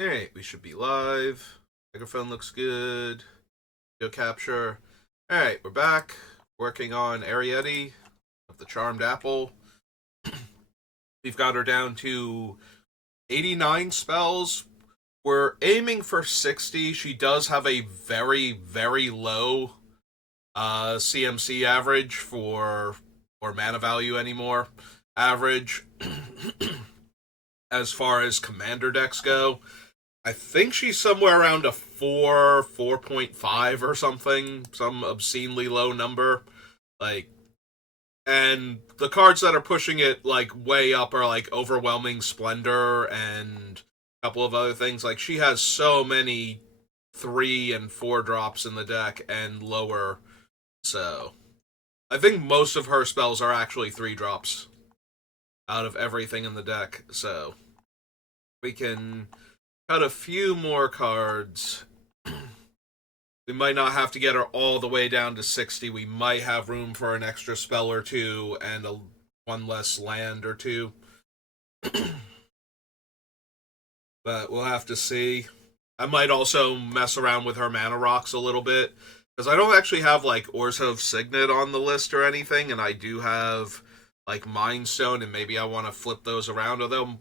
Alright, we should be live. Microphone looks good. Video capture. Alright, we're back. Working on Eriette of the Charmed Apple. We've got her down to 89 spells. We're aiming for 60. She does have a very, very low CMC average for or mana value anymore. Average as far as commander decks go. I think she's somewhere around a 4.5 or something, some obscenely low number. Like, and the cards that are pushing it like way up are like Overwhelming Splendor and a couple of other things. Like, she has so many 3 and 4 drops in the deck and lower. So I think most of her spells are actually 3 drops out of everything in the deck. So we can cut a few more cards. We might not have to get her all the way down to 60. We might have room for an extra spell or two and one less land or two. But we'll have to see. I might also mess around with her mana rocks a little bit. Because I don't actually have like Orzhov Signet on the list or anything, and I do have like Mind Stone, and maybe I want to flip those around. Although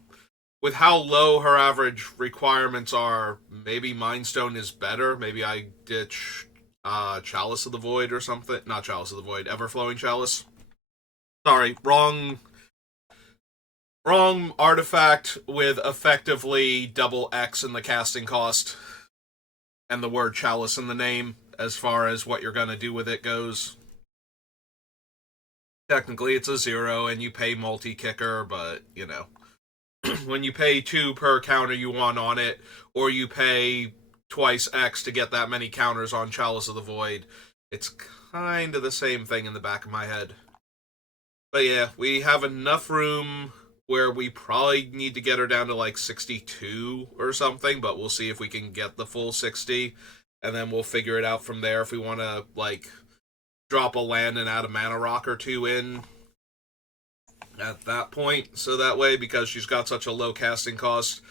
with how low her average requirements are, maybe Mind Stone is better. Maybe I ditch Chalice of the Void or something. Not Chalice of the Void, Everflowing Chalice. Sorry, wrong artifact with effectively double X in the casting cost and the word Chalice in the name as far as what you're going to do with it goes. Technically, it's a 0 and you pay multi-kicker, but, you know. When you pay 2 per counter you want on it, or you pay twice X to get that many counters on Chalice of the Void, it's kind of the same thing in the back of my head. But yeah, we have enough room where we probably need to get her down to like 62 or something, but we'll see if we can get the full 60, and then we'll figure it out from there if we want to, like, drop a land and add a mana rock or two in at that point. So that way, because she's got such a low casting cost,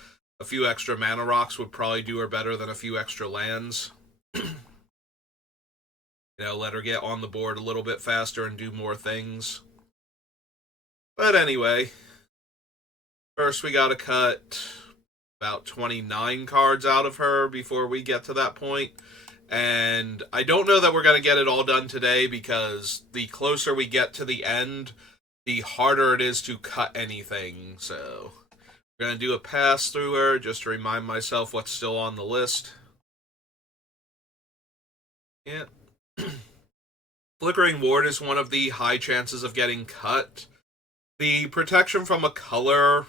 a few extra mana rocks would probably do her better than a few extra lands. Let her get on the board a little bit faster and do more things. But anyway, first we gotta cut about 29 cards out of her before we get to that point. And I don't know that we're going to get it all done today, because the closer we get to the end, the harder it is to cut anything. So we're going to do a pass through her just to remind myself what's still on the list. Yeah. Flickering Ward is one of the high chances of getting cut. The protection from a color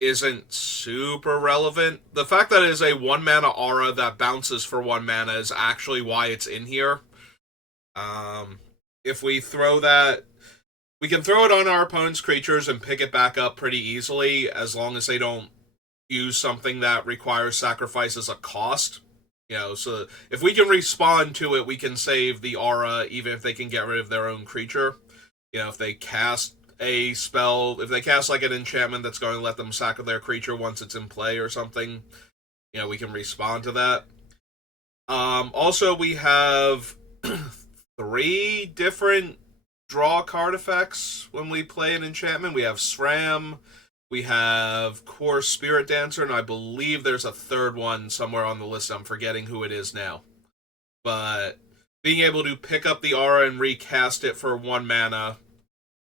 isn't super relevant. The fact that it is a 1-mana aura that bounces for 1 mana is actually why it's in here. If we throw that, we can throw it on our opponent's creatures and pick it back up pretty easily, as long as they don't use something that requires sacrifice as a cost. So if we can respond to it, we can save the aura, even if they can get rid of their own creature. If they cast a spell, if they cast like an enchantment that's going to let them sack their creature once it's in play or something, we can respond to that. Also, we have 3 different draw card effects when we play an enchantment. We have SRAM, we have Core Spirit Dancer, and I believe there's a third one somewhere on the list. I'm forgetting who it is now. But being able to pick up the aura and recast it for 1 mana,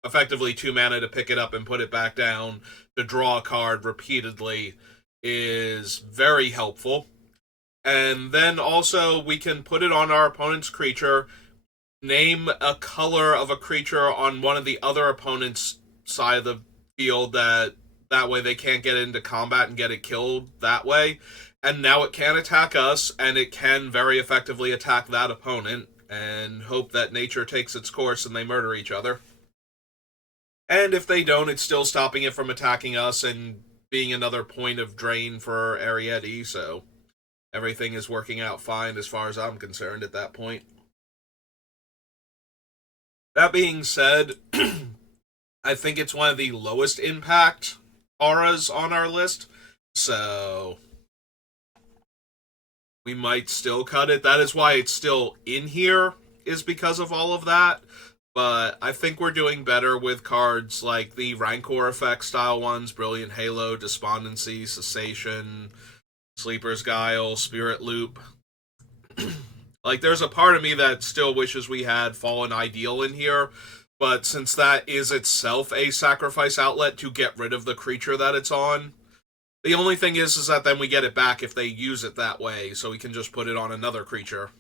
effectively 2 mana to pick it up and put it back down, to draw a card repeatedly, is very helpful. And then also we can put it on our opponent's creature, name a color of a creature on one of the other opponent's side of the field, that way they can't get into combat and get it killed that way. And now it can attack us, and it can very effectively attack that opponent, and hope that nature takes its course and they murder each other. And if they don't, it's still stopping it from attacking us and being another point of drain for Eriette, so everything is working out fine as far as I'm concerned at that point. That being said, I think it's one of the lowest impact auras on our list, so we might still cut it. That is why it's still in here, is because of all of that. But I think we're doing better with cards like the Rancor effect style ones, Brilliant Halo, Despondency, Cessation, Sleeper's Guile, Spirit Loop. Like, there's a part of me that still wishes we had Fallen Ideal in here, but since that is itself a sacrifice outlet to get rid of the creature that it's on, the only thing is that then we get it back if they use it that way, so we can just put it on another creature.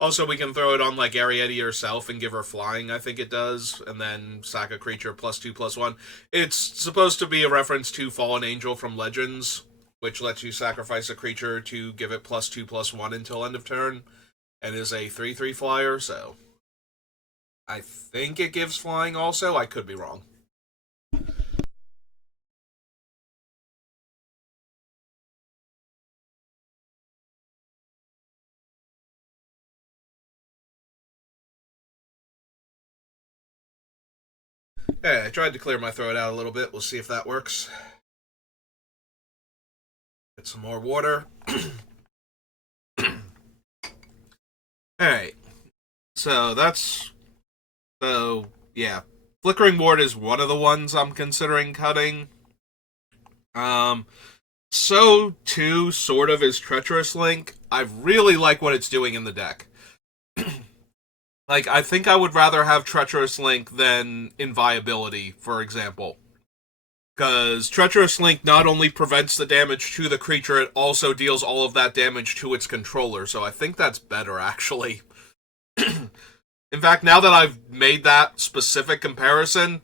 Also, we can throw it on, like, Eriette herself and give her flying, I think it does, and then sack a creature +2/+1. It's supposed to be a reference to Fallen Angel from Legends, which lets you sacrifice a creature to give it +2/+1 until end of turn, and is a 3/3 flyer, so I think it gives flying also. I could be wrong. Yeah, I tried to clear my throat out a little bit. We'll see if that works. Get some more water. Alright. So, yeah. Flickering Ward is one of the ones I'm considering cutting. So, too, sort of, is Treacherous Link. I really like what it's doing in the deck. Like, I think I would rather have Treacherous Link than Inviolability, for example. Because Treacherous Link not only prevents the damage to the creature, it also deals all of that damage to its controller, so I think that's better, actually. In fact, now that I've made that specific comparison,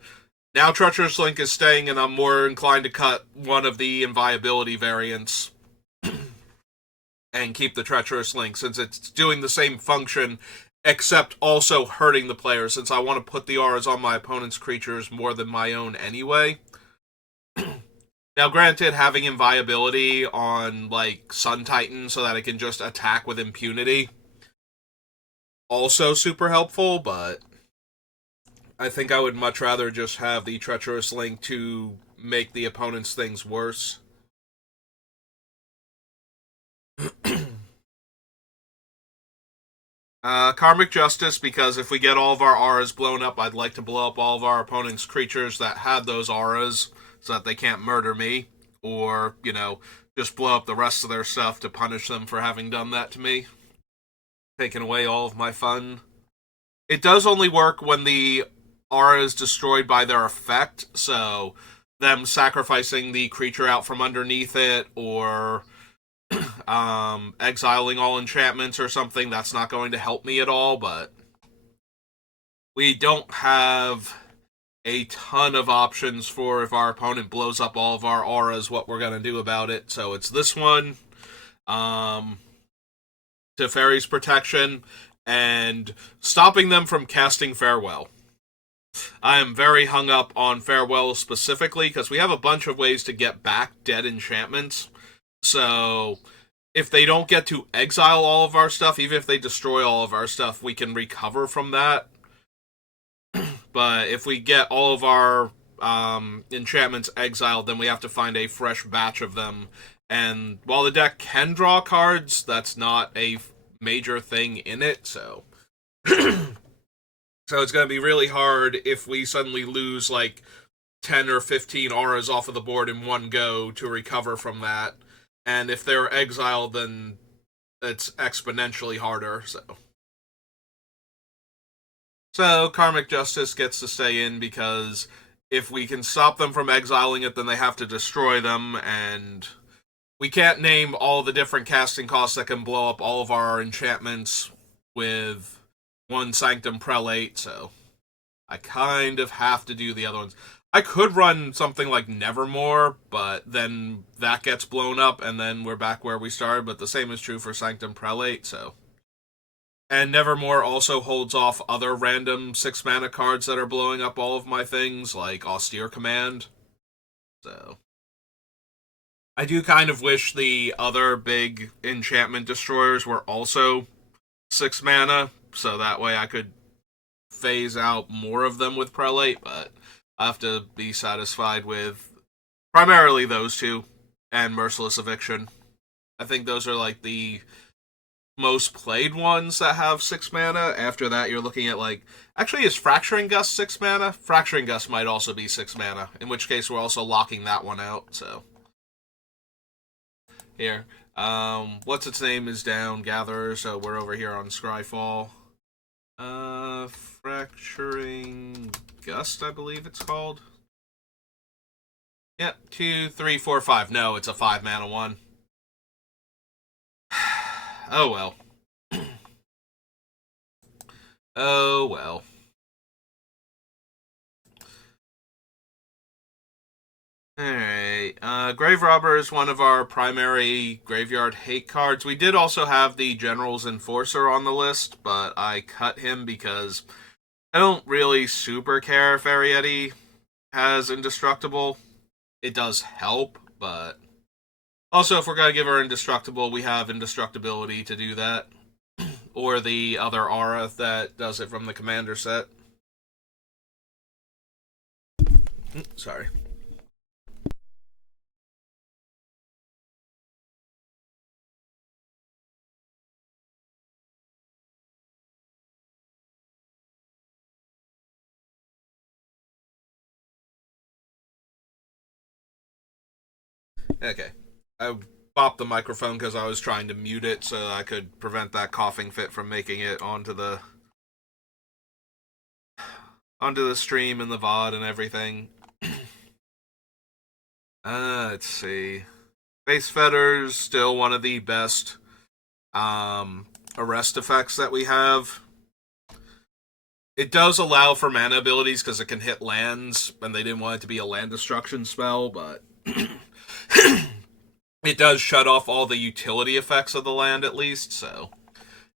now Treacherous Link is staying, and I'm more inclined to cut one of the Inviolability variants and keep the Treacherous Link, since it's doing the same function, except also hurting the player, since I want to put the auras on my opponent's creatures more than my own anyway. Now, granted, having Inviolability on, like, Sun Titan so that it can just attack with impunity, also super helpful, but I think I would much rather just have the Treacherous Link to make the opponent's things worse. Karmic Justice, because if we get all of our auras blown up, I'd like to blow up all of our opponent's creatures that had those auras so that they can't murder me, or, just blow up the rest of their stuff to punish them for having done that to me, taking away all of my fun. It does only work when the aura is destroyed by their effect, so them sacrificing the creature out from underneath it, or exiling all enchantments or something, that's not going to help me at all, but we don't have a ton of options for if our opponent blows up all of our auras, what we're going to do about it. So it's this one, Teferi's Protection, and stopping them from casting Farewell. I am very hung up on Farewell specifically, because we have a bunch of ways to get back dead enchantments. So if they don't get to exile all of our stuff, even if they destroy all of our stuff, we can recover from that. But if we get all of our enchantments exiled, then we have to find a fresh batch of them. And while the deck can draw cards, that's not a major thing in it, so... So it's going to be really hard if we suddenly lose, like, 10 or 15 auras off of the board in one go to recover from that. And if they're exiled, then it's exponentially harder, so... So, Karmic Justice gets to stay in because if we can stop them from exiling it, then they have to destroy them, and we can't name all the different casting costs that can blow up all of our enchantments with one Sanctum Prelate, so I kind of have to do the other ones. I could run something like Nevermore, but then that gets blown up, and then we're back where we started, but the same is true for Sanctum Prelate, so... And Nevermore also holds off other random 6-mana cards that are blowing up all of my things, like Austere Command. So... I do kind of wish the other big enchantment destroyers were also 6 mana, so that way I could phase out more of them with Prelate, but I have to be satisfied with primarily those two, and Merciless Eviction. I think those are like the most played ones that have 6 mana. After that, you're looking at like. Actually, is Fracturing Gust 6 mana? Fracturing Gust might also be 6 mana, in which case we're also locking that one out, so. Here. What's its name is down, Gatherer, so we're over here on Scryfall. Fracturing Gust, I believe it's called. Yep, 2, 3, 4, 5. No, it's a 5 mana one. Oh well. Oh well. Alright, Grave Robber is one of our primary graveyard hate cards. We did also have the General's Enforcer on the list, but I cut him because I don't really super care if Eriette has Indestructible. It does help, but also if we're going to give her Indestructible, we have Indestructibility to do that. Or the other aura that does it from the commander set. Sorry. Okay. I popped the microphone because I was trying to mute it so I could prevent that coughing fit from making it onto the stream and the VOD and everything. Let's see. Face Fetters, still one of the best arrest effects that we have. It does allow for mana abilities because it can hit lands, and they didn't want it to be a land destruction spell, but it does shut off all the utility effects of the land at least, so,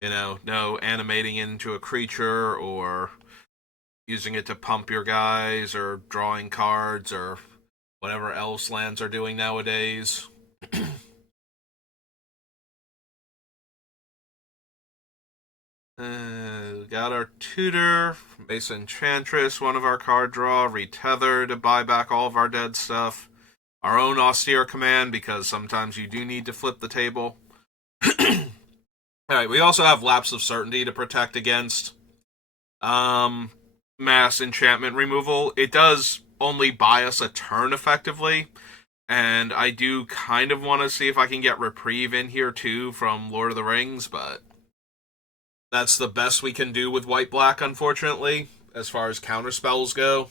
you know, no animating into a creature or using it to pump your guys or drawing cards or whatever else lands are doing nowadays. Got our Tutor, Base Enchantress, one of our card draw, Retether to buy back all of our dead stuff. Our own Austere Command, because sometimes you do need to flip the table. Alright, we also have Lapse of Certainty to protect against mass enchantment removal. It does only buy us a turn effectively, and I do kind of want to see if I can get Reprieve in here too from Lord of the Rings, but that's the best we can do with white-black, unfortunately, as far as counterspells go.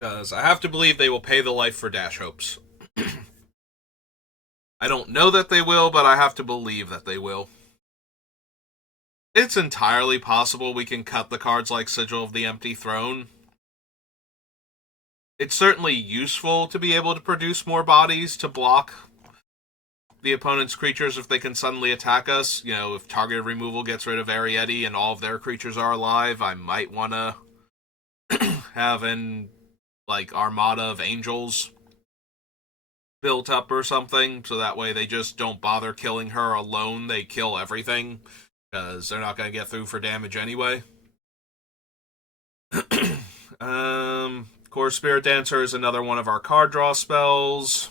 Because I have to believe they will pay the life for Dash Hopes. I don't know that they will, but I have to believe that they will. It's entirely possible we can cut the cards like Sigil of the Empty Throne. It's certainly useful to be able to produce more bodies to block the opponent's creatures if they can suddenly attack us. You know, if targeted removal gets rid of Eriette and all of their creatures are alive, I might want to have an, like, armada of angels built up or something, so that way they just don't bother killing her alone. They kill everything, because they're not going to get through for damage anyway. Core Spirit Dancer is another one of our card draw spells.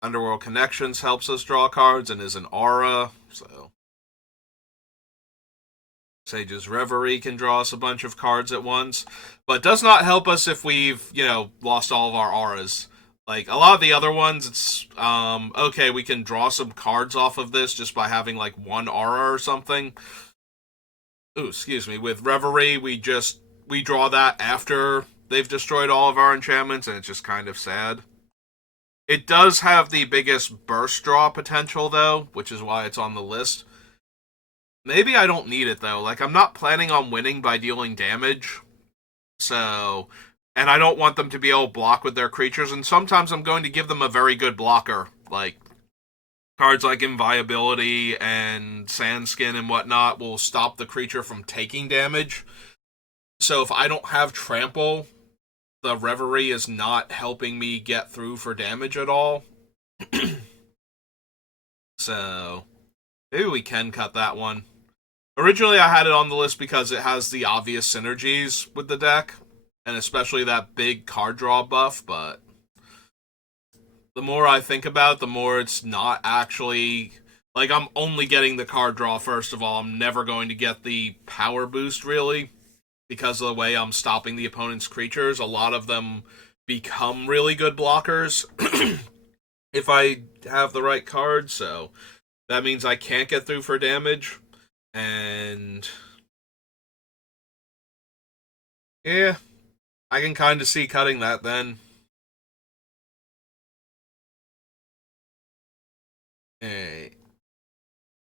Underworld Connections helps us draw cards and is an aura, so. Sage's Reverie can draw us a bunch of cards at once, but does not help us if we've, you know, lost all of our auras. Like, a lot of the other ones, it's, okay, we can draw some cards off of this just by having, like, one aura or something. Ooh, excuse me. With Reverie, we draw that after they've destroyed all of our enchantments, and it's just kind of sad. It does have the biggest burst draw potential, though, which is why it's on the list. Maybe I don't need it, though. Like, I'm not planning on winning by dealing damage. So, and I don't want them to be able to block with their creatures, and sometimes I'm going to give them a very good blocker. Like, cards like Inviolability and Sandskin and whatnot will stop the creature from taking damage. So if I don't have Trample, the Reverie is not helping me get through for damage at all. So, maybe we can cut that one. Originally, I had it on the list because it has the obvious synergies with the deck, and especially that big card draw buff, but the more I think about it, the more it's not actually like I'm only getting the card draw first of all. I'm never going to get the power boost really because of the way I'm stopping the opponent's creatures. A lot of them become really good blockers if I have the right card, so that means I can't get through for damage. And yeah, I can kind of see cutting that then. Hey,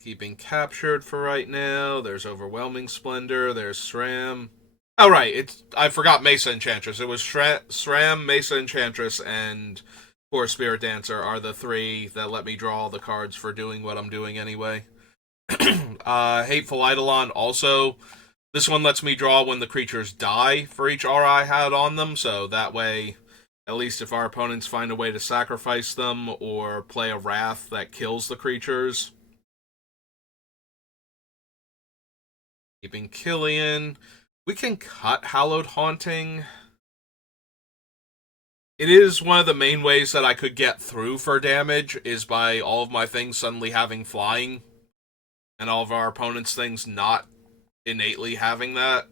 keeping captured for right now. There's Overwhelming Splendor. There's SRAM. Oh right, I forgot Mesa Enchantress. It was SRAM, Mesa Enchantress, and Poor Spirit Dancer are the three that let me draw the cards for doing what I'm doing anyway. Hateful Eidolon also. This one lets me draw when the creatures die for each aura I had on them, so that way, at least if our opponents find a way to sacrifice them or play a Wrath that kills the creatures. Keeping Killian. We can cut Hallowed Haunting. It is one of the main ways that I could get through for damage, is by all of my things suddenly having flying, and all of our opponents' things not innately having that.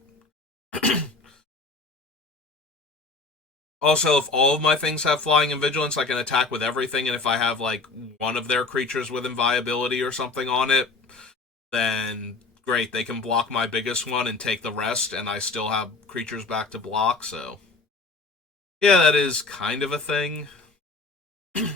Also, if all of my things have flying and vigilance, I can attack with everything, and if I have, like, one of their creatures with inviolability or something on it, then great, they can block my biggest one and take the rest, and I still have creatures back to block, so yeah, that is kind of a thing. I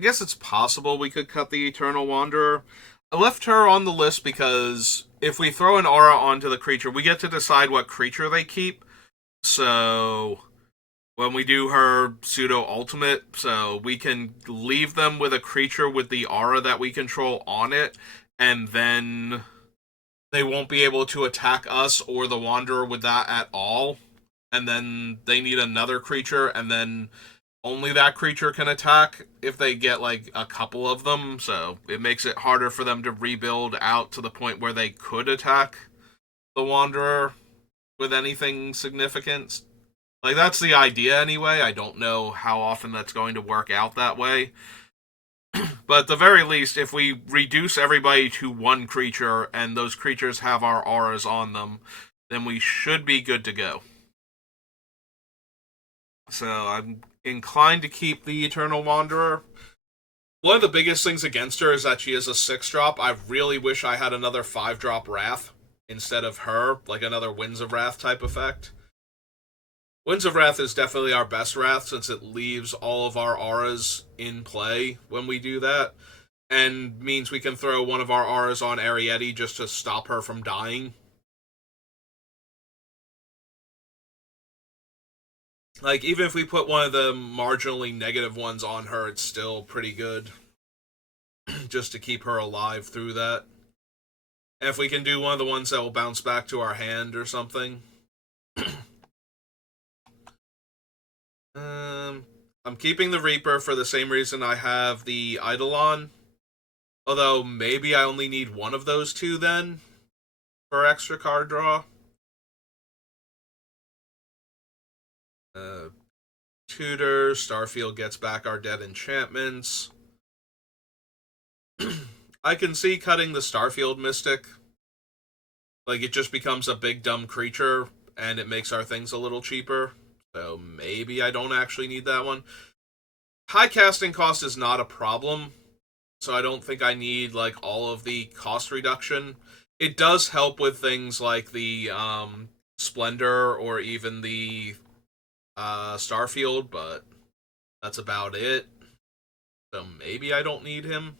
guess it's possible we could cut the Eternal Wanderer. I left her on the list because if we throw an aura onto the creature, we get to decide what creature they keep. So when we do her pseudo ultimate, so we can leave them with a creature with the aura that we control on it, and then they won't be able to attack us or the Wanderer with that at all. And then they need another creature, and then only that creature can attack if they get like a couple of them, so it makes it harder for them to rebuild out to the point where they could attack the Wanderer with anything significant. Like, that's the idea anyway. I don't know how often that's going to work out that way. But at the very least, if we reduce everybody to one creature and those creatures have our auras on them, then we should be good to go. So I'm inclined to keep the Eternal Wanderer. One of the biggest things against her is that she is a 6-drop. I really wish I had another 5-drop Wrath instead of her, like another Winds of Wrath type effect. Winds of Wrath is definitely our best Wrath since it leaves all of our auras in play when we do that, and means we can throw one of our auras on Eriette just to stop her from dying. Like, even if we put one of the marginally negative ones on her, it's still pretty good. Just to keep her alive through that. And if we can do one of the ones that will bounce back to our hand or something. I'm keeping the Reaper for the same reason I have the Eidolon. Although, maybe I only need one of those two then for extra card draw. Tutor, Starfield gets back our dead enchantments. I can see cutting the Starfield Mystic. Like, it just becomes a big dumb creature, and it makes our things a little cheaper. So maybe I don't actually need that one. High casting cost is not a problem, so I don't think I need, like, all of the cost reduction. It does help with things like the Splendor or even the Starfield, but that's about it. So maybe I don't need him.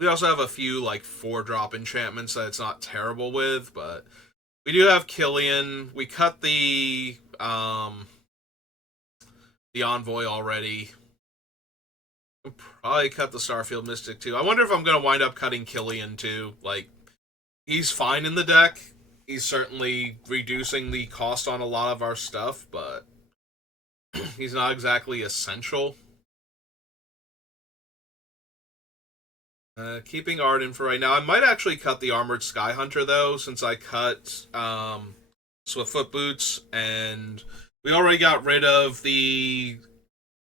We also have a few, like, 4-drop enchantments that it's not terrible with, but we do have Killian. We cut the Envoy already. We'll probably cut the Starfield Mystic too. I wonder if I'm going to wind up cutting Killian too. Like, he's fine in the deck. He's certainly reducing the cost on a lot of our stuff, but he's not exactly essential. Keeping Arden for right now. I might actually cut the Armored Sky Hunter, though, since I cut Swiftfoot Boots, and we already got rid of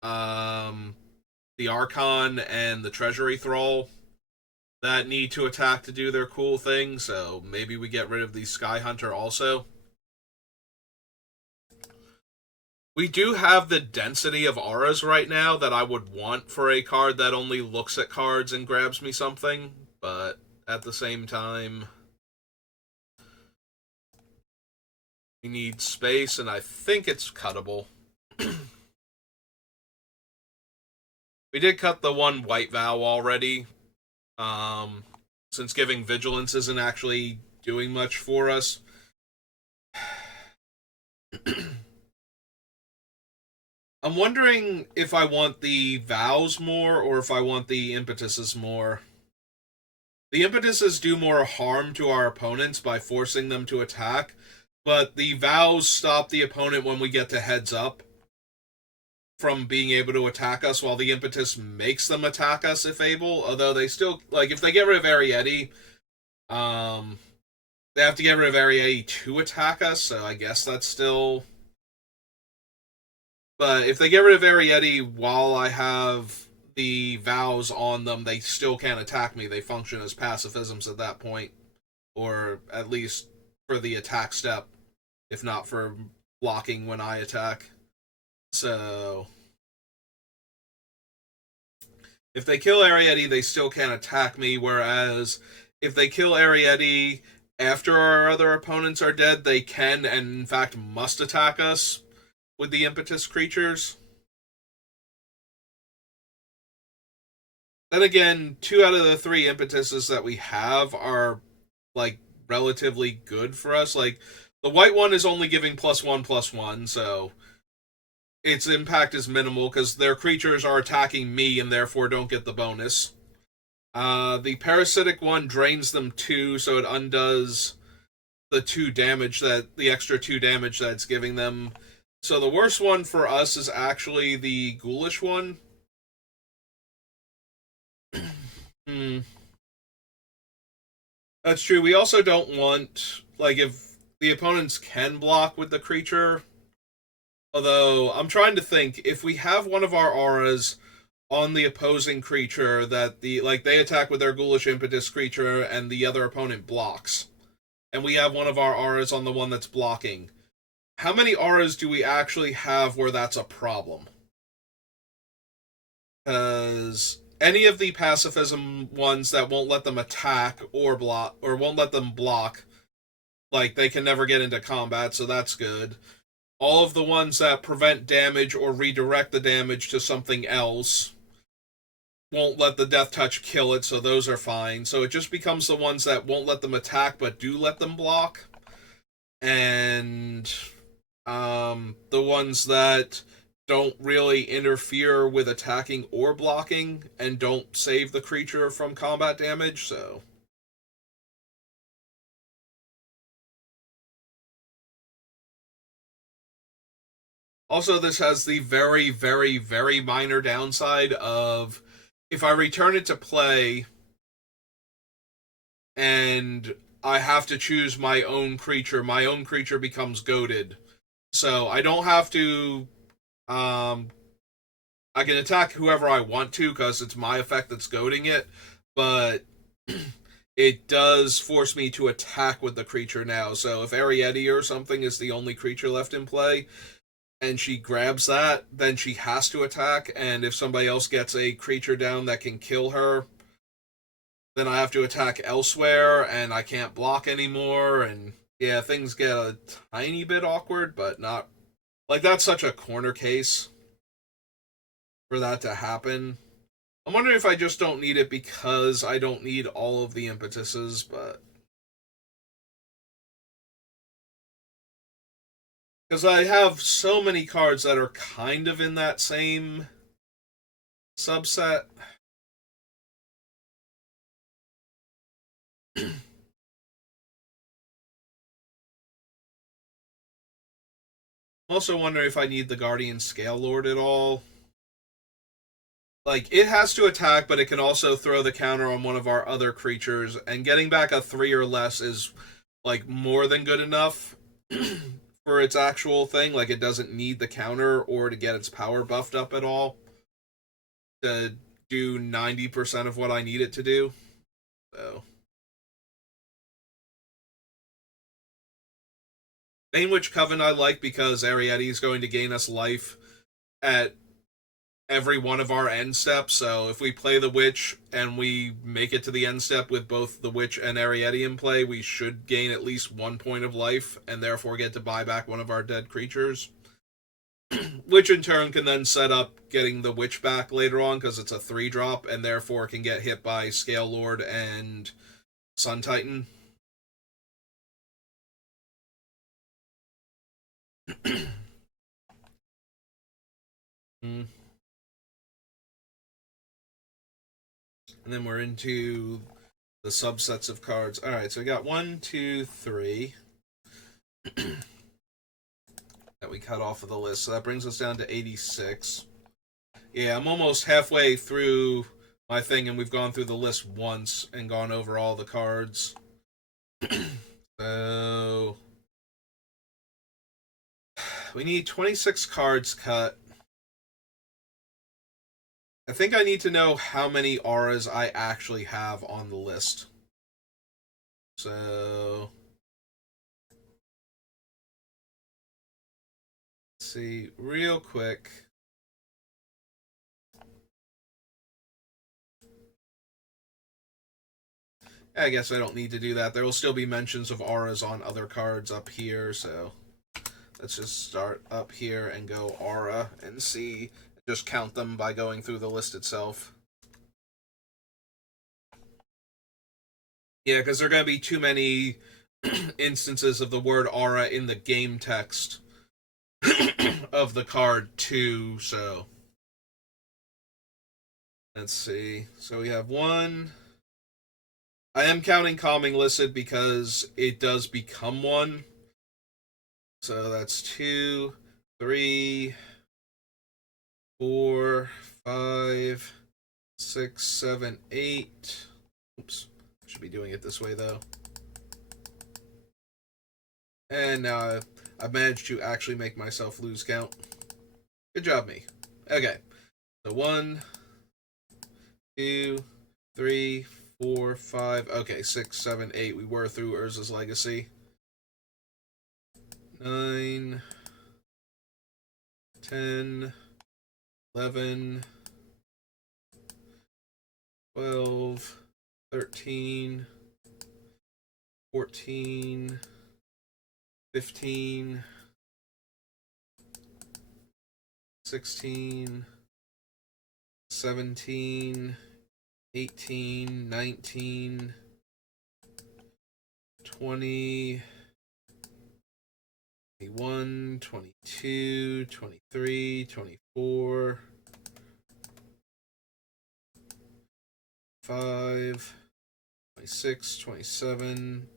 um, the Archon and the Treasury Thrall that need to attack to do their cool thing, so maybe we get rid of the Sky Hunter also. We do have the density of auras right now that I would want for a card that only looks at cards and grabs me something, but at the same time, we need space, and I think it's cuttable. We did cut the one White Vow already, since giving Vigilance isn't actually doing much for us. I'm wondering if I want the Vows more or if I want the Impetuses more. The Impetuses do more harm to our opponents by forcing them to attack, but the Vows stop the opponent when we get to heads up from being able to attack us, while the Impetus makes them attack us if able, although they still, like, if they get rid of Eriette, they have to get rid of Eriette to attack us, so I guess that's still... But if they get rid of Eriette while I have the Vows on them, they still can't attack me. They function as pacifisms at that point, or at least for the attack step, if not for blocking when I attack. So if they kill Eriette, they still can't attack me, whereas if they kill Eriette after our other opponents are dead, they can and in fact must attack us with the Impetus creatures. Then again, 2 out of the 3 Impetuses that we have are, like, relatively good for us. Like, the white one is only giving +1/+1, so its impact is minimal because their creatures are attacking me and therefore don't get the bonus. The parasitic one drains them 2, so it undoes the 2 damage the extra 2 damage that it's giving them. So the worst one for us is actually the ghoulish one. That's true. We also don't want, like, if the opponents can block with the creature. Although, I'm trying to think, if we have one of our auras on the opposing creature that they attack with their ghoulish impetus creature and the other opponent blocks, and we have one of our auras on the one that's blocking, how many auras do we actually have where that's a problem? Because any of the pacifism ones that won't let them attack or block, or won't let them block, like, they can never get into combat, so that's good. All of the ones that prevent damage or redirect the damage to something else won't let the death touch kill it, so those are fine. So it just becomes the ones that won't let them attack but do let them block. And the ones that don't really interfere with attacking or blocking and don't save the creature from combat damage, so... Also, this has the very, very, very minor downside of if I return it to play and I have to choose my own creature becomes goaded. So I don't have to... I can attack whoever I want to because it's my effect that's goading it, but it does force me to attack with the creature now. So if Eriette or something is the only creature left in play, and she grabs that, then she has to attack, and if somebody else gets a creature down that can kill her, then I have to attack elsewhere, and I can't block anymore, and yeah, things get a tiny bit awkward, but not... Like, that's such a corner case for that to happen. I'm wondering if I just don't need it because I don't need all of the impetuses, but... Because I have so many cards that are kind of in that same subset. I'm also wondering if I need the Guardian Scale Lord at all. like, it has to attack, but it can also throw the counter on one of our other creatures, and getting back a 3 or less is, like, more than good enough for its actual thing. Like, it doesn't need the counter or to get its power buffed up at all to do 90% of what I need it to do. So, Bainwitch Coven I like because Eriette is going to gain us life at every one of our end steps. So if we play the Witch and we make it to the end step with both the Witch and Eriette in play, we should gain at least 1 point of life and therefore get to buy back one of our dead creatures. Which in turn can then set up getting the Witch back later on because it's a 3-drop and therefore can get hit by Scale Lord and Sun Titan. And then we're into the subsets of cards. Alright, so we got 1, 2, 3 that we cut off of the list. So that brings us down to 86. Yeah, I'm almost halfway through my thing, and we've gone through the list once and gone over all the cards. So we need 26 cards cut. I think I need to know how many auras I actually have on the list. So let's see real quick. I guess I don't need to do that. There will still be mentions of auras on other cards up here, so let's just start up here and go aura and see. Just count them by going through the list itself. Yeah, because there are going to be too many instances of the word aura in the game text of the card too, so let's see. So we have 1. I am counting Calming Listed because it does become 1. So that's 2, 3, 4, 5, 6, 7, 8. Oops. Should be doing it this way, though. And now I've managed to actually make myself lose count. Good job, me. Okay. So 1, 2, 3, 4, 5. Okay, 6, 7, 8. We were through Urza's Legacy. 9, 10, 11, 12, 13, 14, 15, 16, 17, 18, 19, 20, 21, 22, 23, 24, 5, 26, 27,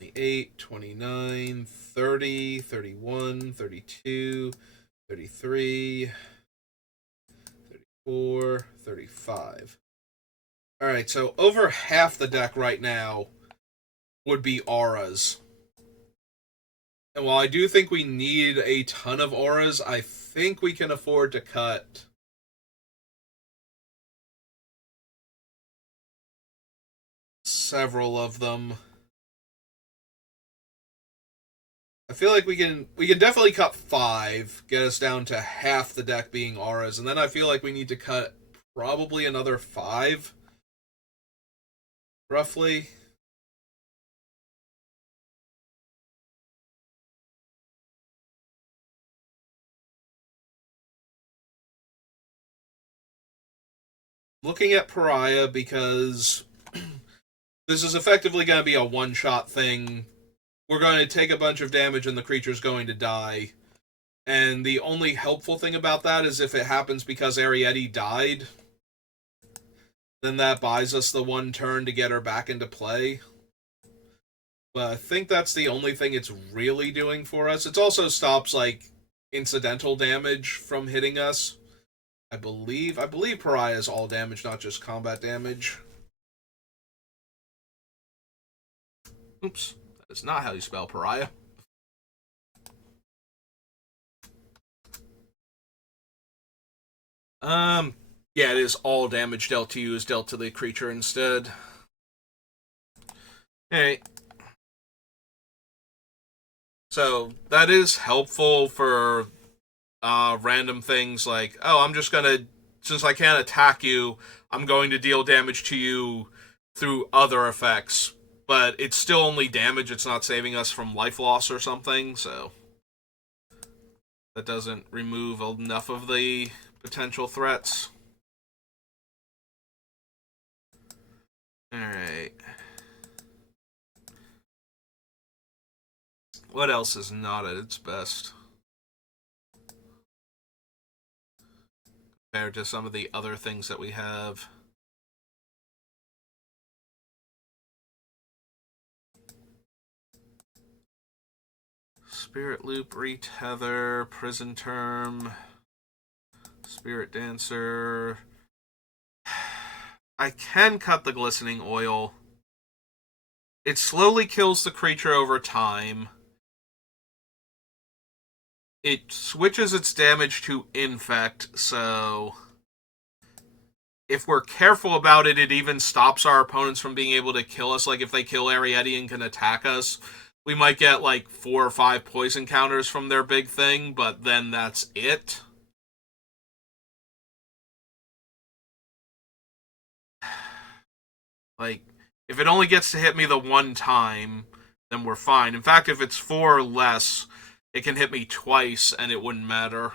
28, 29, 30, 31, 32, 33, 34, 35. Alright, so over half the deck right now would be auras. And while I do think we need a ton of auras, I think we can afford to cut several of them. I feel like we can definitely cut 5, get us down to half the deck being auras, and then I feel like we need to cut probably another 5, roughly. Looking at Pariah because this is effectively going to be a one-shot thing. We're going to take a bunch of damage and the creature's going to die. And the only helpful thing about that is if it happens because Eriette died, then that buys us the 1 turn to get her back into play. But I think that's the only thing it's really doing for us. It also stops, like, incidental damage from hitting us. I believe Pariah is all damage, not just combat damage. Oops, that is not how you spell Pariah. Yeah, it is all damage dealt to you is dealt to the creature instead. Alright. So, that is helpful for random things like, oh, I'm just gonna, since I can't attack you, I'm going to deal damage to you through other effects. But it's still only damage, it's not saving us from life loss or something, so that doesn't remove enough of the potential threats. Alright. What else is not at its best? Compared to some of the other things that we have. Spirit Loop, Retether, Prison Term, Spirit Dancer. I can cut the Glistening Oil. It slowly kills the creature over time. It switches its damage to Infect, so if we're careful about it, it even stops our opponents from being able to kill us. Like, if they kill Eriette and can attack us, we might get, like, 4 or 5 poison counters from their big thing, but then that's it. Like, if it only gets to hit me the one time, then we're fine. In fact, if it's 4 or less, it can hit me twice, and it wouldn't matter.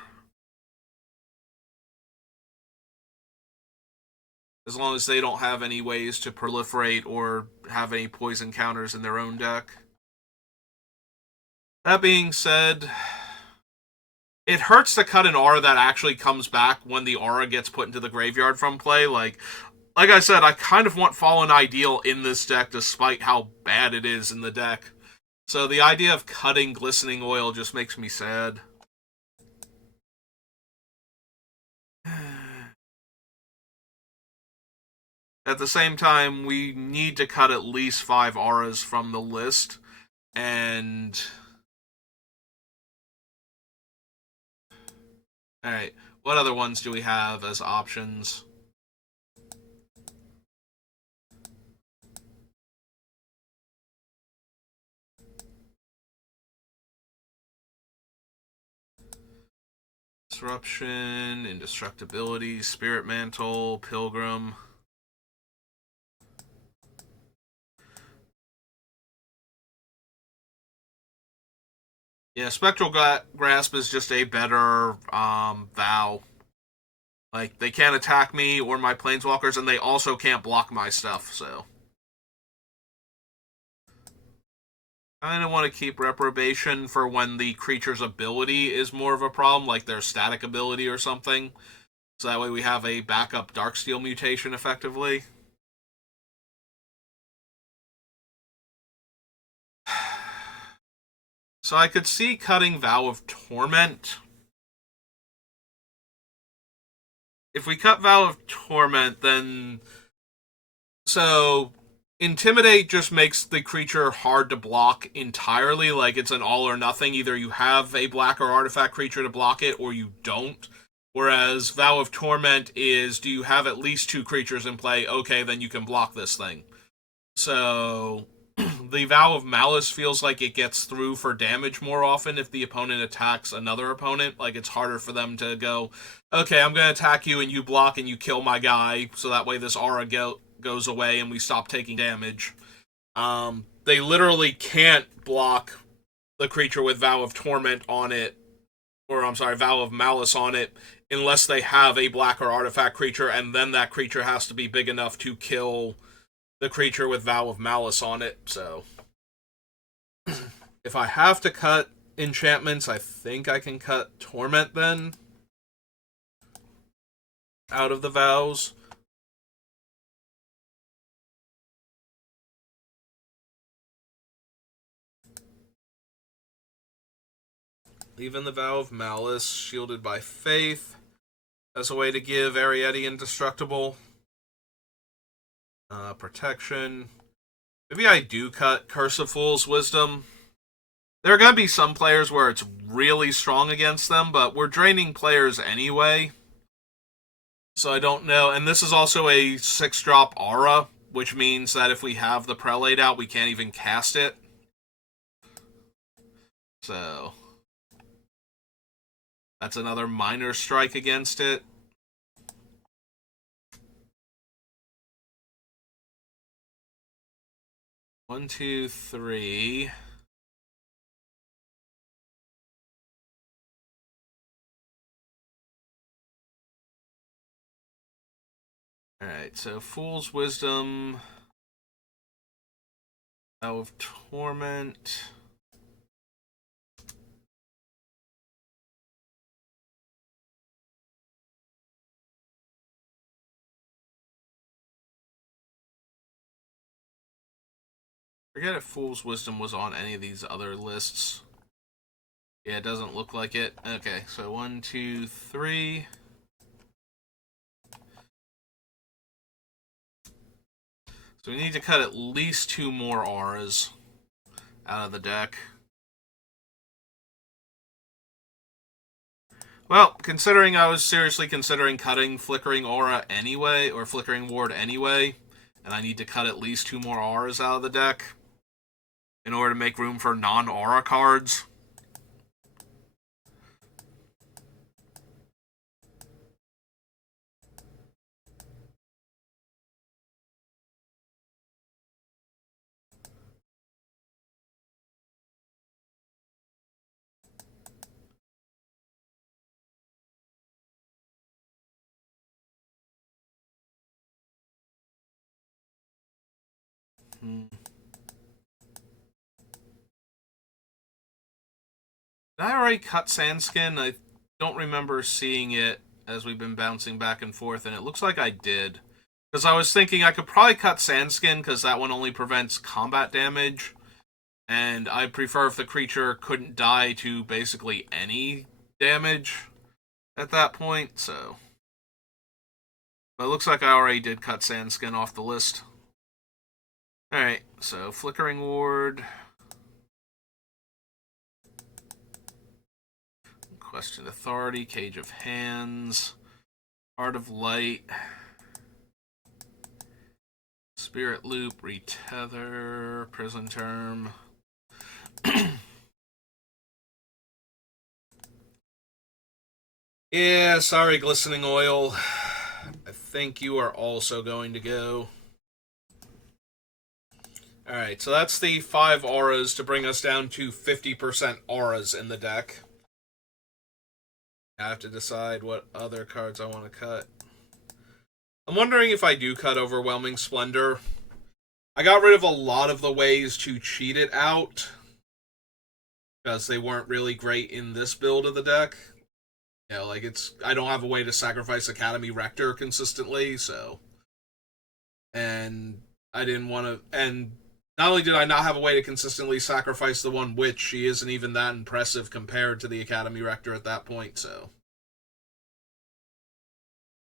As long as they don't have any ways to proliferate or have any poison counters in their own deck. That being said, it hurts to cut an aura that actually comes back when the aura gets put into the graveyard from play. Like I said, I kind of want Fallen Ideal in this deck despite how bad it is in the deck. So the idea of cutting Glistening Oil just makes me sad. At the same time, we need to cut at least 5 auras from the list, and alright, what other ones do we have as options? Disruption, Indestructibility, Spirit Mantle, Pilgrim. Yeah, Spectral Grasp is just a better Vow. Like, they can't attack me or my Planeswalkers, and they also can't block my stuff, so. I kind of want to keep Reprobation for when the creature's ability is more of a problem, like their static ability or something. So that way we have a backup Darksteel mutation, effectively. So I could see cutting Vow of Torment. If we cut Vow of Torment, then... So, Intimidate just makes the creature hard to block entirely, like it's an all or nothing. Either you have a black or artifact creature to block it, or you don't. Whereas Vow of Torment is, do you have at least 2 creatures in play? Okay, then you can block this thing. So, the Vow of Malice feels like it gets through for damage more often if the opponent attacks another opponent. Like, it's harder for them to go, okay, I'm going to attack you and you block and you kill my guy, so that way this aura goes away and we stop taking damage. They literally can't block the creature with Vow of Torment on it, or I'm sorry, Vow of Malice on it, unless they have a black or artifact creature, and then that creature has to be big enough to kill the creature with Vow of Malice on it. So if I have to cut enchantments, I think I can cut Torment then out of the vows. Leaving the Vow of Malice, shielded by Faith, as a way to give Eriette indestructible. Protection. Maybe I do cut Curse of Fool's Wisdom. There are going to be some players where it's really strong against them, but we're draining players anyway. So I don't know. And this is also a 6-drop aura, which means that if we have the Prelate out, we can't even cast it. So that's another minor strike against it. One, two, three. Alright, so Fool's Wisdom. Vow of Torment. Forget if Fool's Wisdom was on any of these other lists. Yeah, it doesn't look like it. Okay, so 1, 2, 3. So we need to cut at least 2 more auras out of the deck. Well, considering I was seriously considering cutting Flickering Aura anyway, or Flickering Ward anyway, and I need to cut at least 2 more auras out of the deck in order to make room for non-aura cards. Did I already cut Sandskin? I don't remember seeing it as we've been bouncing back and forth, and it looks like I did. Because I was thinking I could probably cut Sandskin, because that one only prevents combat damage, and I'd prefer if the creature couldn't die to basically any damage at that point, so... But it looks like I already did cut Sandskin off the list. Alright, so Flickering Ward... Questioned Authority, Cage of Hands, Art of Light, Spirit Loop, Retether, Prison Term. Yeah, sorry, Glistening Oil. I think you are also going to go. Alright, so that's the 5 auras to bring us down to 50% auras in the deck. I have to decide what other cards I want to cut. I'm wondering if I do cut Overwhelming Splendor. I got rid of a lot of the ways to cheat it out, because they weren't really great in this build of the deck. You know, like I don't have a way to sacrifice Academy Rector consistently, so... And I didn't want to... And not only did I not have a way to consistently sacrifice the one witch, she isn't even that impressive compared to the Academy Rector at that point, so...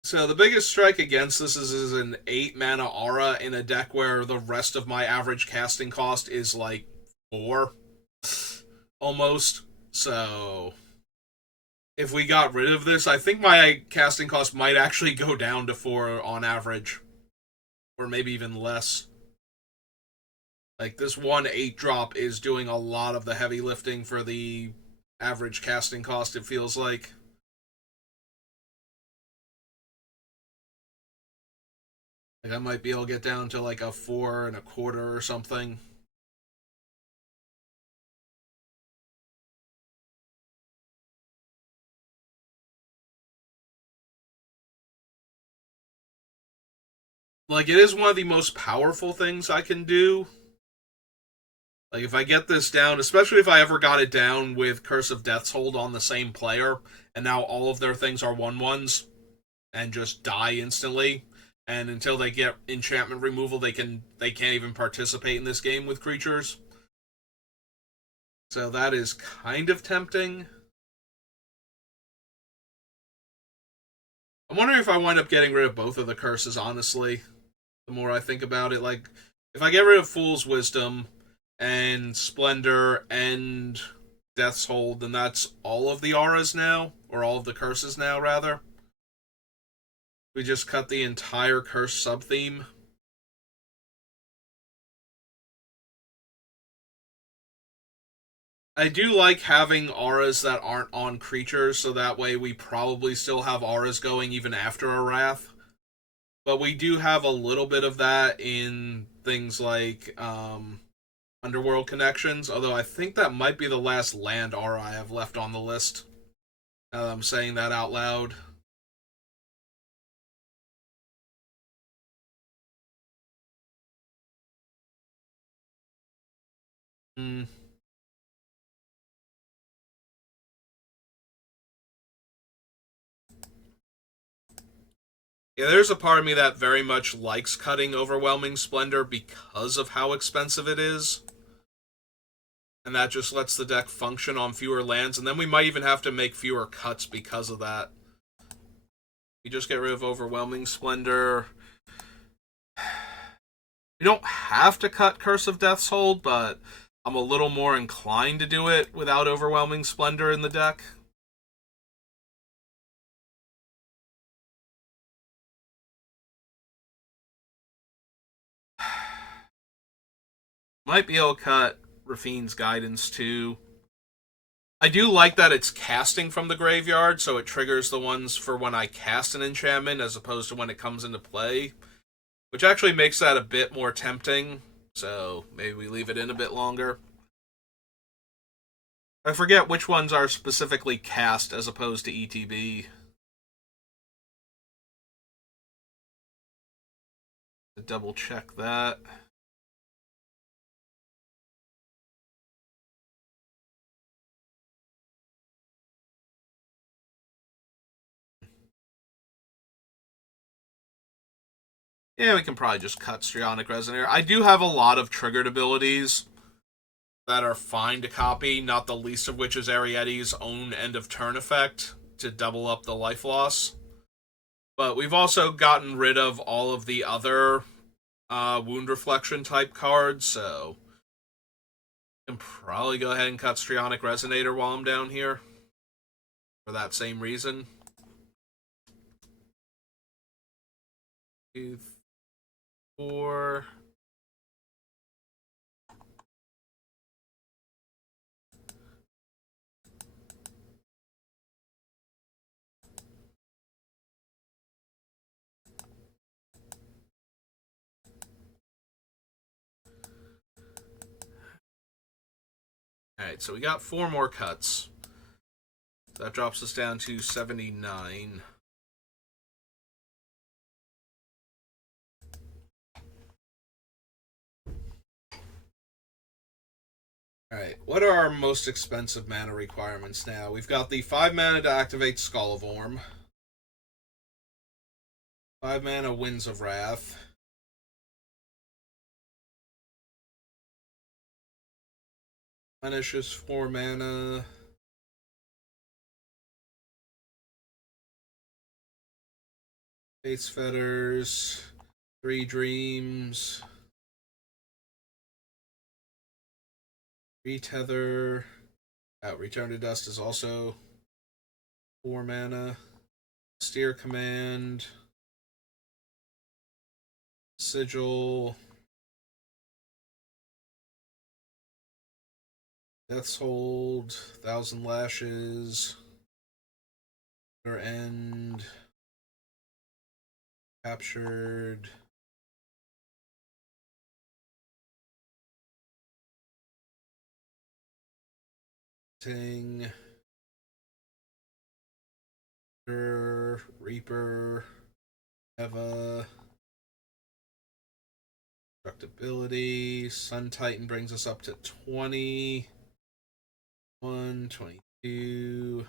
So the biggest strike against this is an 8-mana aura in a deck where the rest of my average casting cost is like 4. Almost. So... If we got rid of this, I think my casting cost might actually go down to 4 on average. Or maybe even less. Like, this one 8-drop is doing a lot of the heavy lifting for the average casting cost, it feels like. Like, I might be able to get down to, like, a 4 1/4 or something. Like, it is one of the most powerful things I can do. Like, if I get this down, especially if I ever got it down with Curse of Death's Hold on the same player, and now all of their things are 1/1s, and just die instantly, and until they get enchantment removal, they can't even participate in this game with creatures. So that is kind of tempting. I'm wondering if I wind up getting rid of both of the curses, honestly. The more I think about it, like, if I get rid of Fool's Wisdom and Splendor and Death's Hold, then that's all of the auras now, or all of the curses now, rather. We just cut the entire curse sub-theme. I do like having auras that aren't on creatures, so that way we probably still have auras going even after a Wrath. But we do have a little bit of that in things like Underworld Connections, although I think that might be the last land aura I have left on the list. Now that I'm saying that out loud. Hmm. Yeah, there's a part of me that very much likes cutting Overwhelming Splendor because of how expensive it is. And that just lets the deck function on fewer lands, and then we might even have to make fewer cuts because of that. You just get rid of Overwhelming Splendor. You don't have to cut Curse of Death's Hold, but I'm a little more inclined to do it without Overwhelming Splendor in the deck. Might be able to cut Rafine's Guidance too. I do like that it's casting from the graveyard, so it triggers the ones for when I cast an enchantment as opposed to when it comes into play, which actually makes that a bit more tempting. So maybe we leave it in a bit longer. I forget which ones are specifically cast as opposed to ETB. To double check that. Yeah, we can probably just cut Strionic Resonator. I do have a lot of triggered abilities that are fine to copy, not the least of which is Eriette's own end of turn effect to double up the life loss. But we've also gotten rid of all of the other wound reflection type cards, so I can probably go ahead and cut Strionic Resonator while I'm down here for that same reason. 2, 4. Alright, so we got 4 more cuts. So that drops us down to 79. Alright, what are our most expensive mana requirements now? We've got the 5 mana to activate Skull of Orm, 5 mana Winds of Wrath, Punishes 4 mana, Fate's Fetters, 3 Dreams, Retether. Return to Dust is also 4 mana. Steer Command, Sigil, Death's Hold, Thousand Lashes, Bitter End, Captured, Ting, Reaper, Eva, Destructibility, Sun Titan brings us up to 21, 22.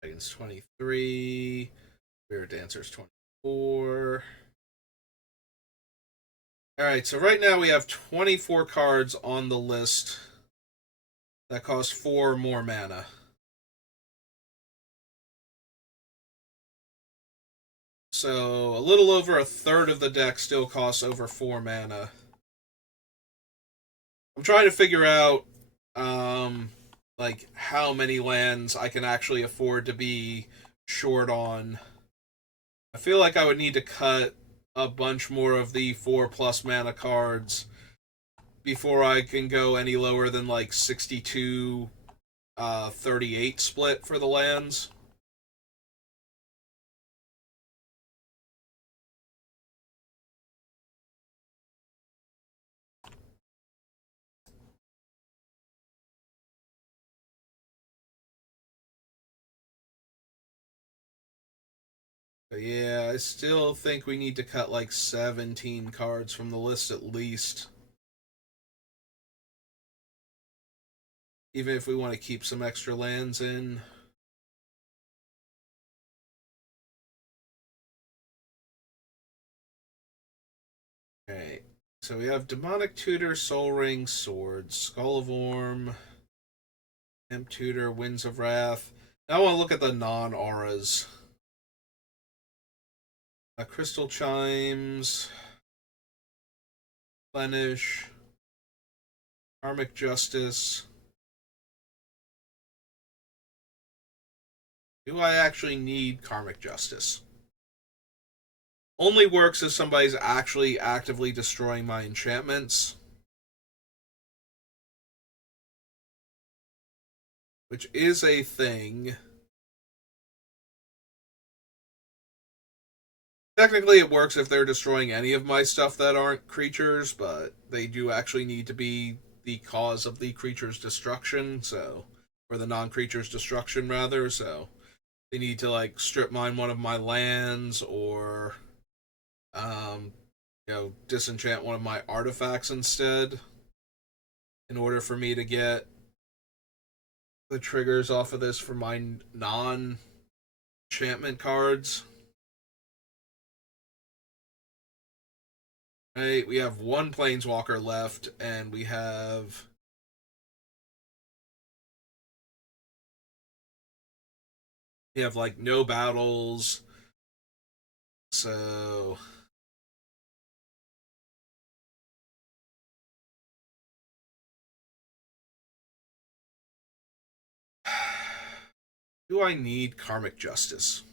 Dragon's 23. Spirit Dancer's 24. Alright, so right now we have 24 cards on the list that cost 4 more mana. So a little over a third of the deck still costs over 4 mana. I'm trying to figure out like how many lands I can actually afford to be short on. I feel like I would need to cut a bunch more of the 4 plus mana cards before I can go any lower than like 62 38 split for the lands. But yeah, I still think we need to cut like 17 cards from the list at least. Even if we want to keep some extra lands in. Okay, so we have Demonic Tutor, Soul Ring, Swords, Skull of Orm, Imp Tutor, Winds of Wrath. Now I want to look at the non-auras. Crystal Chimes, Plenish, Karmic Justice. Do I actually need Karmic Justice? Only works if somebody's actually actively destroying my enchantments. Which is a thing. Technically, it works if they're destroying any of my stuff that aren't creatures, but they do actually need to be the cause of the creature's destruction, so. Or the non creature's destruction, rather, so. They need to, like, strip mine one of my lands or. Disenchant one of my artifacts instead. In order for me to get the triggers off of this for my non enchantment cards. Right, we have one planeswalker left, and we have like no battles. So do I need Karmic Justice?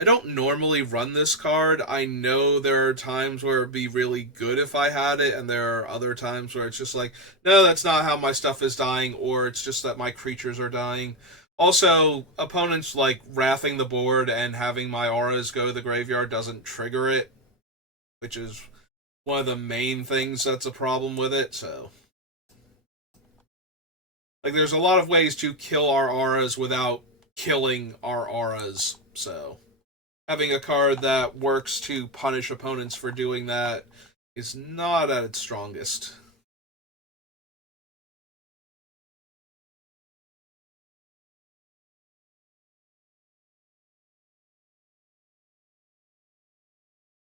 I don't normally run this card. I know there are times where it'd be really good if I had it, and there are other times where it's just like, no, that's not how my stuff is dying, or it's just that my creatures are dying. Also, opponents like wrathing the board and having my auras go to the graveyard doesn't trigger it, which is one of the main things that's a problem with it, so. Like, there's a lot of ways to kill our auras without killing our auras, so having a card that works to punish opponents for doing that is not at its strongest.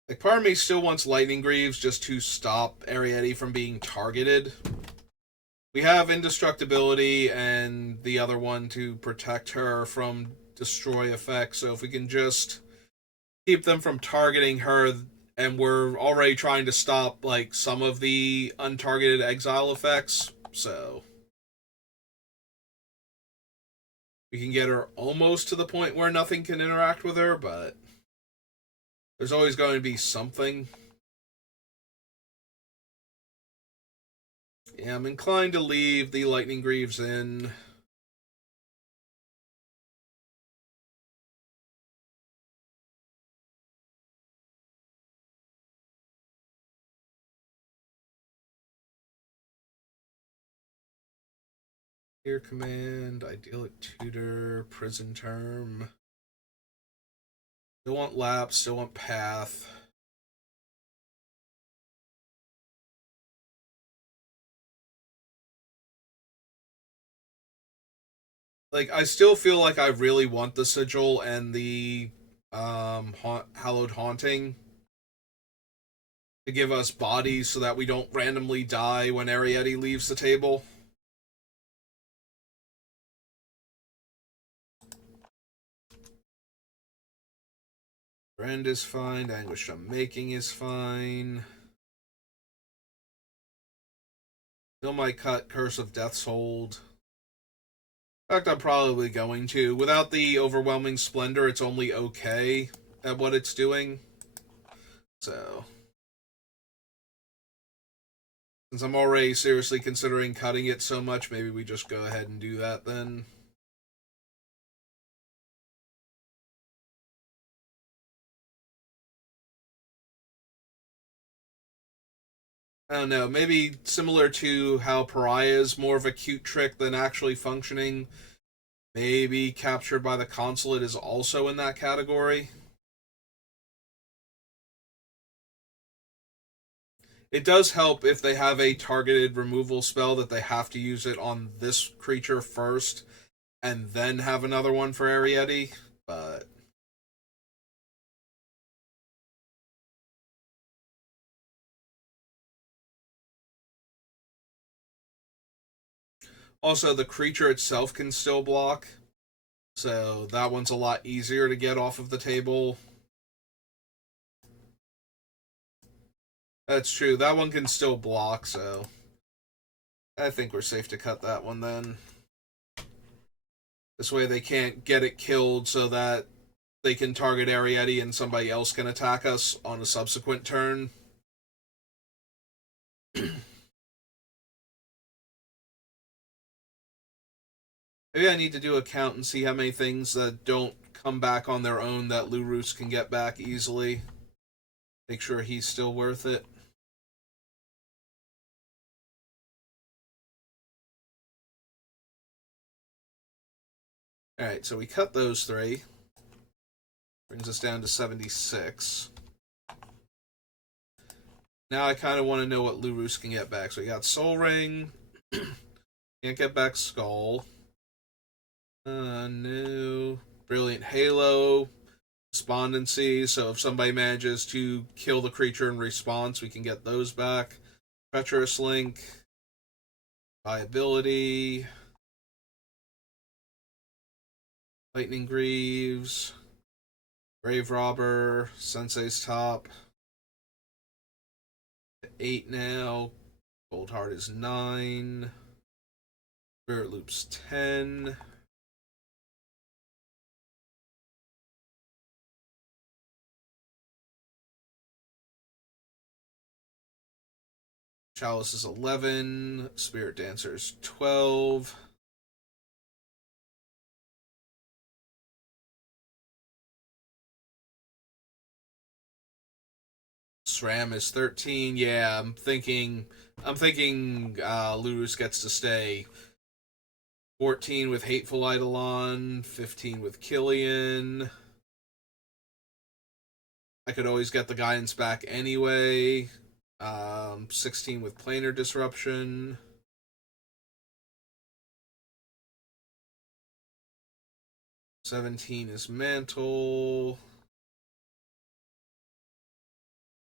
Like, part of me still wants Lightning Greaves just to stop Eriette from being targeted. We have Indestructibility and the other one to protect her from destroy effects, so if we can just keep them from targeting her, and we're already trying to stop like some of the untargeted exile effects, so we can get her almost to the point where nothing can interact with her, but there's always going to be something. Yeah, I'm inclined to leave the Lightning Greaves in. Here command, idyllic tutor, prison term. Still want lapse, still want path. Like, I still feel like I really want the sigil and the hallowed haunting. to give us bodies so that we don't randomly die when Eriette leaves the table. Friend is fine. Anguish I'm making is fine. Still might cut Curse of Death's Hold. In fact, I'm probably going to. Without the Overwhelming Splendor, it's only okay at what it's doing. So, since I'm already seriously considering cutting it so much, maybe we just go ahead and do that then. I don't know, maybe similar to how Pariah is more of a cute trick than actually functioning. Maybe Captured by the Consulate is also in that category. It does help if they have a targeted removal spell that they have to use it on this creature first, and then have another one for Eriette, but... Also, the creature itself can still block, so that one's a lot easier to get off of the table. That's true, that one can still block, so... I think we're safe to cut that one then. This way they can't get it killed so that they can target Eriette and somebody else can attack us on a subsequent turn. Maybe I need to do a count and see how many things that don't come back on their own that Lurus can get back easily. Make sure he's still worth it. Alright, so we cut those three. Brings us down to 76. Now I kind of want to know what Lurus can get back. So we got Soul Ring. Can't get back Skull. No. Brilliant Halo. Despondency. So if somebody manages to kill the creature in response, we can get those back. Treacherous Link. Viability. Lightning Greaves. Grave Robber. Sensei's Top. 8 now. Gold Heart is 9. Spirit Loop's 10. Chalice is 11. Spirit Dancer's 12. SRAM is 13. Yeah, I'm thinking Lurus gets to stay. 14 with Hateful Eidolon, 15 with Killian. I could always get the guidance back anyway. 16 with Planar Disruption. $17 is Mantle.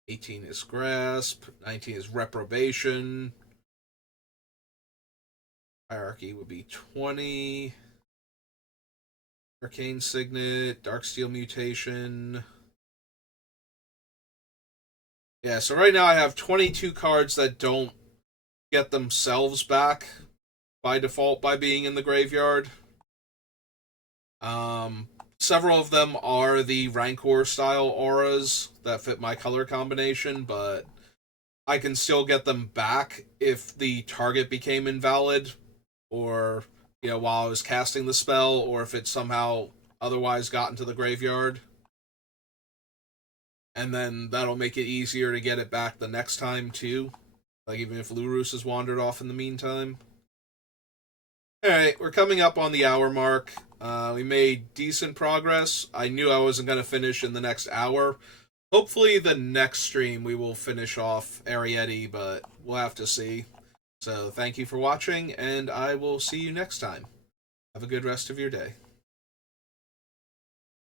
18 is Grasp. 19 is Reprobation. Hierarchy would be 20. Arcane Signet. Darksteel Mutation. Yeah, so right now I have 22 cards that don't get themselves back by default by being in the graveyard. Several of them are the Rancor style auras that fit my color combination, but I can still get them back if the target became invalid, or, you know, while I was casting the spell, or if it somehow otherwise got into the graveyard. And then that'll make it easier to get it back the next time, too. Like, even if Lurus has wandered off in the meantime. Alright, we're coming up on the hour mark. We made decent progress. I knew I wasn't going to finish in the next hour. Hopefully the next stream we will finish off Eriette, but we'll have to see. So thank you for watching, and I will see you next time. Have a good rest of your day.